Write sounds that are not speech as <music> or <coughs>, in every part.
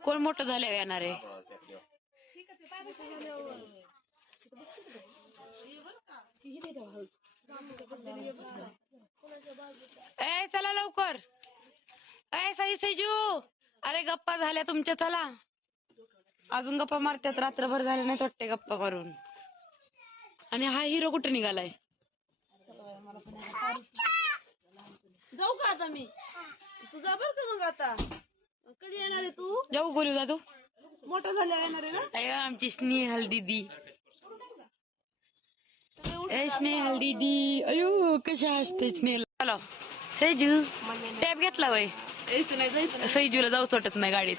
कोण मोठं झाल्यावर येणार आहे? ए चला लवकर. ए साई सैजू अरे गप्पा झाल्या तुमच्या चला. अजून गप्पा मारत्यात रात्रभर झाले नाही वाटते गप्पा मारून आणि हा हिरो कुठे निघालाय? जाऊ का आता मी? तू जा बर का मग आता. कधी येणार आहे तू? जाऊ बोलू दादू. मोठं झाल्यावर येणार आहे ना? अयो आमची स्नेहल दीदी. ए स्नेहल दीदी. अयो कशी हसते स्नेहल? चलो सैजू टॅब घेतला वय? यायचं नाही जायचं सैजूला जाऊच वाटत नाही गाडीत.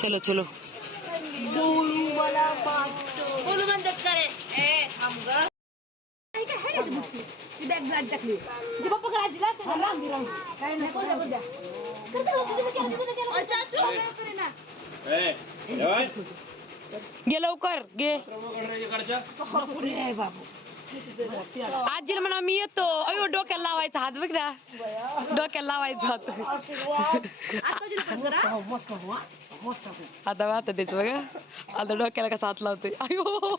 चलो चलो. बोलू म्हणतात का रे? ए थांब ग. अच्छा, तू हळू करे ना. घे लवकर घे. आजीला म्हणा मी येतो. अयो डोक्याला लावायचा हात बघ ना. डोक्याला लावायचा हात. आता आता त्याच बघा. आता डोक्याला कसा हात लावतोय. अयो.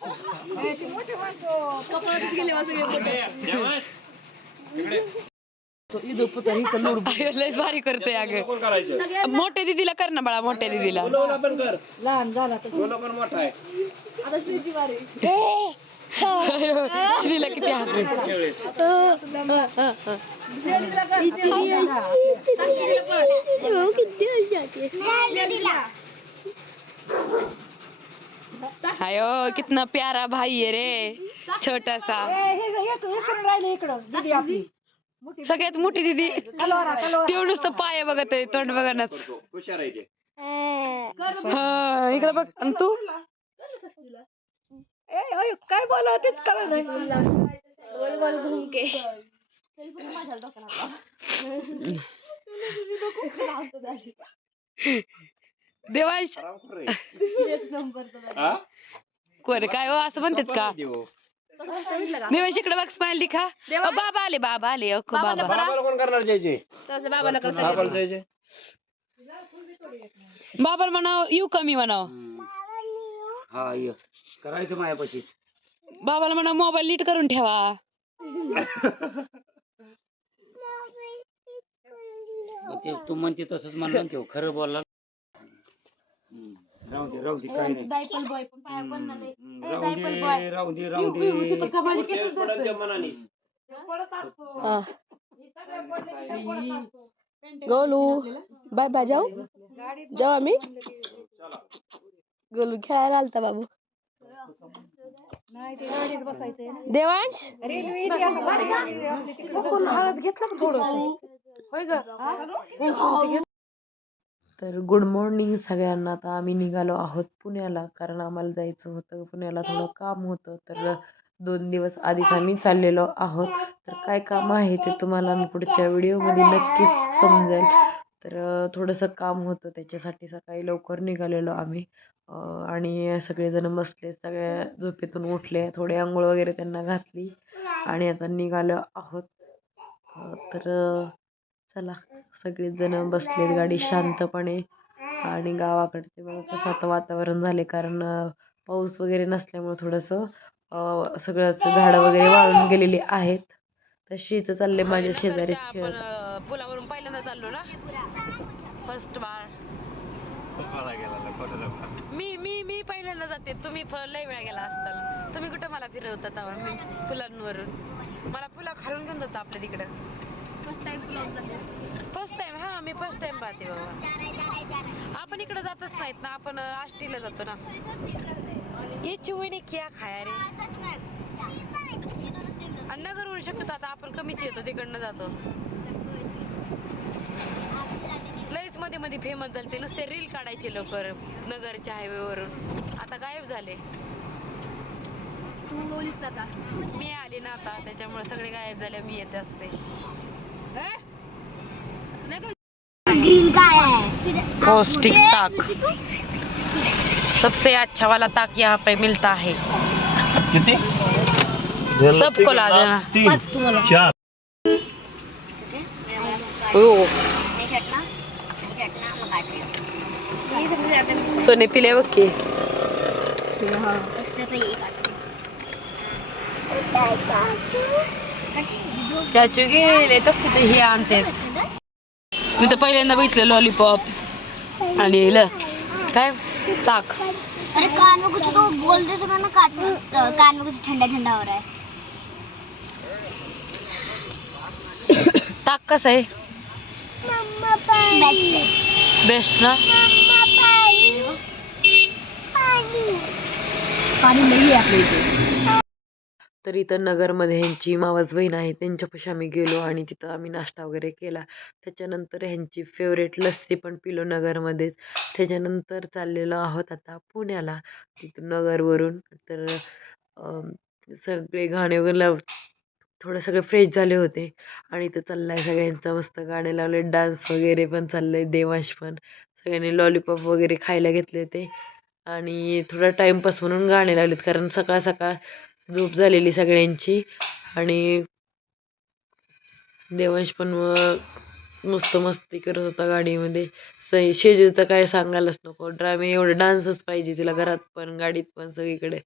लयच भारी करतोय अगं. मोठ्या दिदीला कर ना बाळा मोठ्या दिदीला. आता. श्रीची वारी अयो, <laughs> श्रीला किती. श्रीला. अयो कितना प्यारा भाई आहे रे छोटासा. सगळ्यात मोठी दिदी. तेवढ नुसतं पाय बघत आहे तोंड बघणच हुशार आहे ते. हा इकडे बघ. आणि तू? काय बोला तेच कळलं नाही. गोल गोल घूम के देवांश? कोण काय हो असं म्हणतात का? देव. देवांश इकडे बघ स्माइल दिखा. अ, बाबा आले बाबा आले. अख्खो बाबा. बाबाला कोण करणार जयचे तसं बाबाला कसं बाबाला जयचे बाबाला म्हणाव येऊ कमी म्हणाव. हा ये. करायचं मायापाशीच. बाबाला म्हणाव मोबाईल नीट करून ठेवा. मग ते तू म्हणते तसंच म्हणलं ना तो खरं बोलला. हम्म. राहू दे राहू दे काय नाही. डायपर बॉय पण पाया पडणार नाही. हम्म, राहू दे राहू दे राहू दे. गोलू बाय बाय जाऊ. जाऊ आम्ही. गोलू खेळायला आलता बाबू. देवांश? हळद थोडं तर गुड मॉर्निंग सगळ्यांना. आता आम्ही निघालो आहोत पुण्याला कारण आम्हाला जायचं होतं. पुण्याला थोडं काम होतं. तर दोन दिवस आधीच आम्ही चाललेलो आहोत. तर काय काम आहे ते तुम्हाला मी पुढच्या व्हिडिओमध्ये नक्कीच समजेल. तर थोडंसं काम होतं. त्याच्यासाठी सकाळी लवकर निघालेलो आम्ही. आणि सगळेजण बसले सगळ्या झोपेतून उठले थोडे आंघोळ वगैरे त्यांना घातली आणि आता निघालो आहोत. तर चला सगळेच जण बसलेत गाडी शांतपणे आणि गावाकडचे बघा कसं आता वातावरण झाले कारण पाऊस वगैरे नसल्यामुळे थोडंसं सगळंच झाडं वगैरे वाळून गेलेली आहेत. तशीच चालले माझ्या शेजारी पुलावरून पहिल्यांदा चाललो ना? फर्स्ट बार. मी मी मी पहिल्यांदा जाते. तुम्ही फ- लय वेळा गेला असताल. तुम्ही कुठं मला फिरवता तेव्हा? मी पुलांवरून मला पुला खालून घेऊन जातो आपल्या तिकडं. फर्स्ट टाइम हा मी फर्स्ट टाइम पाहते बाबा. आपण इकडे जातच नाहीत ना आपण अं, आष्टीला जातो ना. ये चिवणे क्या खाया रे. आणि नगरवरून शक्यतो आता आपण कमीच येतो तिकडनं जातो. मध्ये मध्ये फेमस झाले ते. नुसते रील काढायचे लोक नगरच्या हायवे वरून. आता गायब झाले. तू बोलीस ना का मी आले ना आता. त्याच्यामुळे सगळे गायब झाले. मी येते असते. पौष्टिक ताक सबसे अच्छा वाला ताक यहाँ पे मिलता है. किती? सबको ला देना तीन चार नहीं चटना नहीं चटना मैं काट रही हूँ ये सबसे ज्यादा मैं सोने पिले बघ की. चाचू गेले तर तिथे हे आणते. मी तर पहिल्यांदा बघितलं लॉलीपॉप आणि ल काय? ताक. अरे कान में कुछ तो बोलते समय <coughs> ना कान में कान में कुछ ठंडा ठंडा हो रहा है ताक कसं आहे? बेस्ट ना? पाणी नाही आहे इथे. तर इथं नगरमध्ये ह्यांची मावस बहीण आहे त्यांच्यापाशी आम्ही गेलो आणि तिथं आम्ही नाश्ता वगैरे केला. त्याच्यानंतर ह्यांची फेवरेट लस्सी पण पिलो नगरमध्येच. त्याच्यानंतर चाललेलो आहोत आता पुण्याला. तिथून नगरवरून तर सगळे गाणे वगैरे लाव थोडं सगळे फ्रेश झाले होते. आणि इथं चाललं आहे सगळ्यांचा मस्त गाणे लावले. डान्स वगैरे पण चाललं आहे देवांश पण. सगळ्यांनी लॉलीपॉप वगैरे खायला घेतले ते आणि थोडा टाईमपास म्हणून गाणे लावलेत कारण सकाळ सकाळ झोप झालेली सगळ्यांची. आणि देवांश पण मस्त मस्ती करत होता गाडीमध्ये. सई शेजूचं काय सांगायलाच नको. ड्रामे एवढं डान्सच पाहिजे तिला घरात पण गाडीत पण सगळीकडे.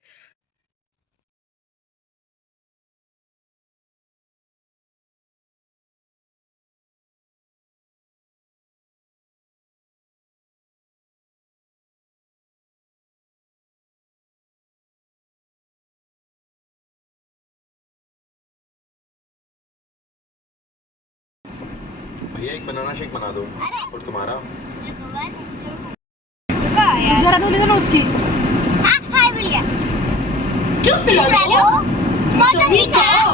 भैया एक बनाना शेक बना दो। और तुम्हारा? जरा तो उसकी। हाँ हाय भैया। जूस पिला दो। मौसमी का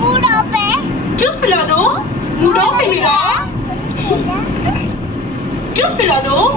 मूड ऑफ़ है। जूस पिला दो। मूड ऑफ़ है मेरा। जूस पिला दो।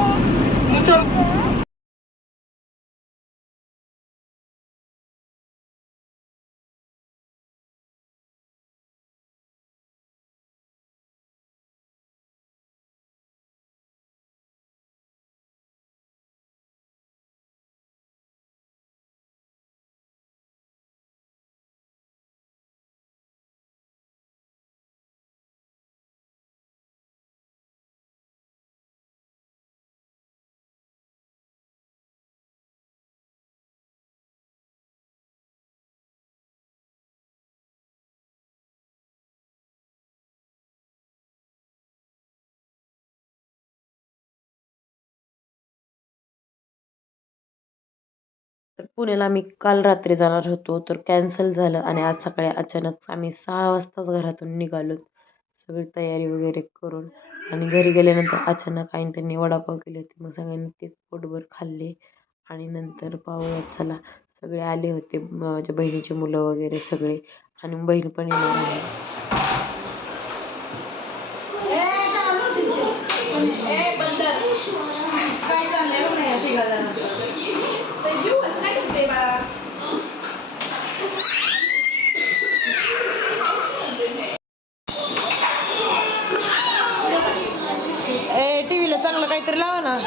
तर पुण्याला आम्ही काल रात्री जाणार होतो तर कॅन्सल झालं आणि आज सकाळी अचानक आम्ही सहा वाजताच घरातून निघालो. सगळी तयारी वगैरे करून आणि घरी गेल्यानंतर अचानक आईन त्यांनी वडापाव केले होते. मग सगळ्यांनी तेच पोटभर खाल्ले आणि नंतर पावळ्यात चला सगळे आले होते माझ्या बहिणीची मुलं वगैरे सगळे आणि बहीण पण येणार आहे ए टी व्हीला चांगलं काहीतरी लावा ना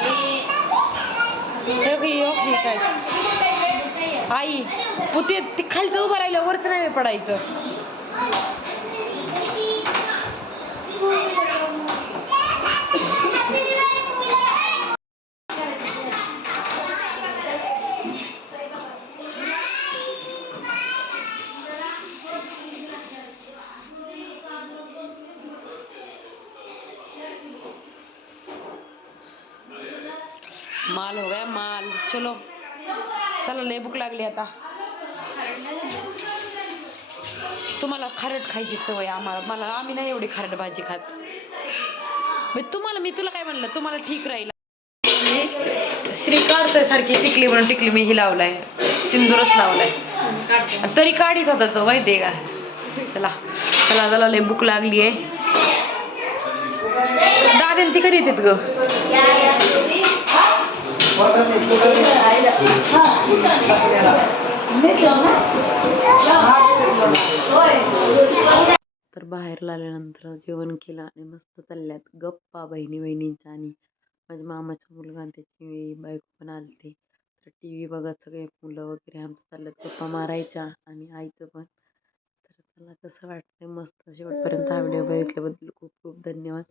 हे की, हे आई मग ते ते खालचं उभं राहिलं वरचं नाही पडायचं. माल हो गया माल। चलो। चला लय भूक लागली आता। तुम्हाला खारट खायची सवय आम्हाला. मला आम्ही नाही एवढी खारट भाजी खात. मी तुम्हाला मी तुला काय म्हणलं? तुम्हाला ठीक राहील. श्री काढतोय सारखी टिकली म्हणून टिकली मी ही लावलाय. सिंदूरच लावलाय. तरी काढीत होता तो माहितीये का? चला. चला चला लय भूक लागली आहे. दादा ती कधी येतात ग? तर बाहेर आल्यानंतर जेवण केलं आणि मस्त चालल्यात. गप्पा बहिणी बहिणींच्या आणि माझ्या मामाचा मुलगा आणि त्याची बायको पण आलते. तर टी व्ही बघत सगळे मुलं वगैरे आमचं चालल्यात. गप्पा मारायच्या आणि आईचं पण. तर चला कसं वाटतंय मस्त शेवटपर्यंत हा व्हिडिओ बघितल्याबद्दल खूप खूप धन्यवाद.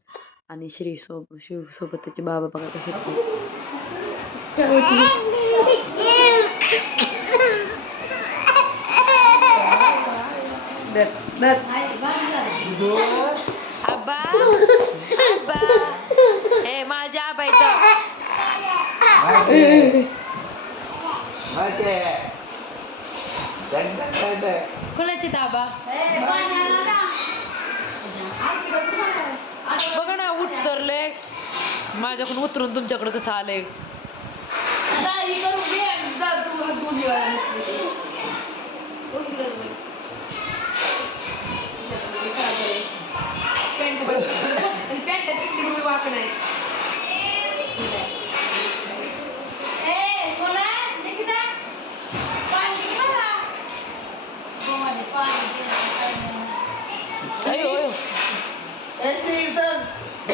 आणि श्री सोब शिवसोबत त्याचे बाबा बघा कसे खूप आबा आबा. ए माझ्या आबा इथं. कोणाचे ताबा बघा ना उतरले. माझ्याकडून उतरून तुमच्याकडे कसं आलंय?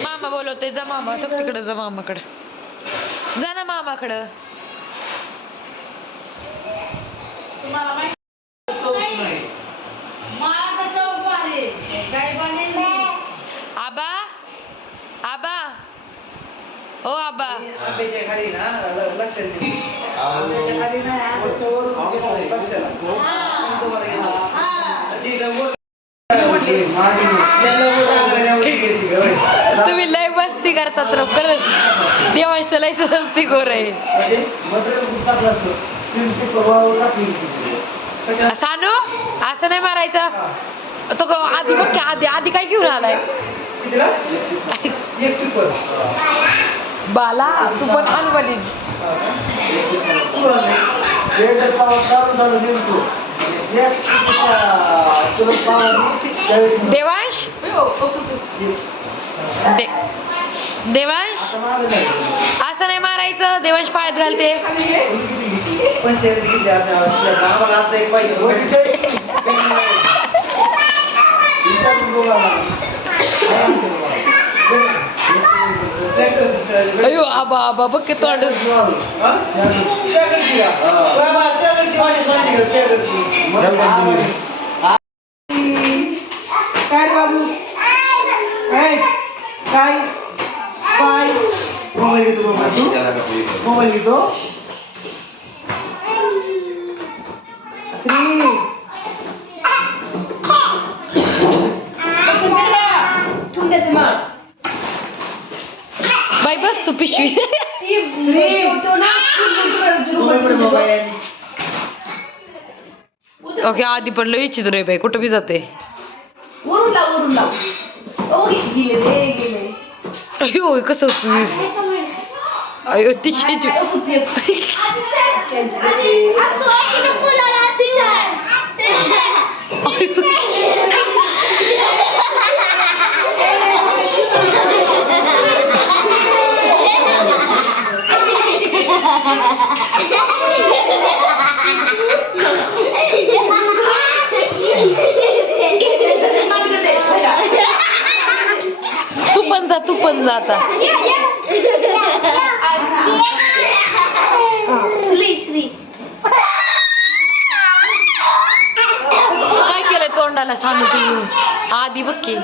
मामा बोलवते जा मामा तो तिकडे जा मामाकडे. जा ना मामाकडं. आबा आबा. ओ आबा. आंब्याच्या खाली ना ल- लक्षात दे. आंब्याच्या खाली ना लक्षात. तुम्हाला घेतो. ती इथं वर- याला वर आगळ्या वरती घेतली गं, होय. तुम्ही लय मस्ती करतात खरंच तर लय मस्ती खोर आहे. म्हणजे सानू असं नाही मारायचं. तो आधी बघ की, आधी आधी काय घेऊन आलाय? बाला तू पण आल बनीन देवांश? दे देवांश? असं नाही मारायचं देवांश पायात घालते. पंचायत घेतली गावाला. आता एक पाहिजे. रोटी अयो आबा आबा बघ की तोंड काय बाबू काय काय काय मोबाईल घेतो मोबाईल तू मोबाईल घेतो श्री बाई बस तू पिशवी <laughs> ओके आधी पण लय विचित्र आहे बाई कुठं बी जाते. रे अयो कसं अयो तिची तू पण जा तू पण जा आता. काय केलंय तोंडाला सांग तू आधी बघ की.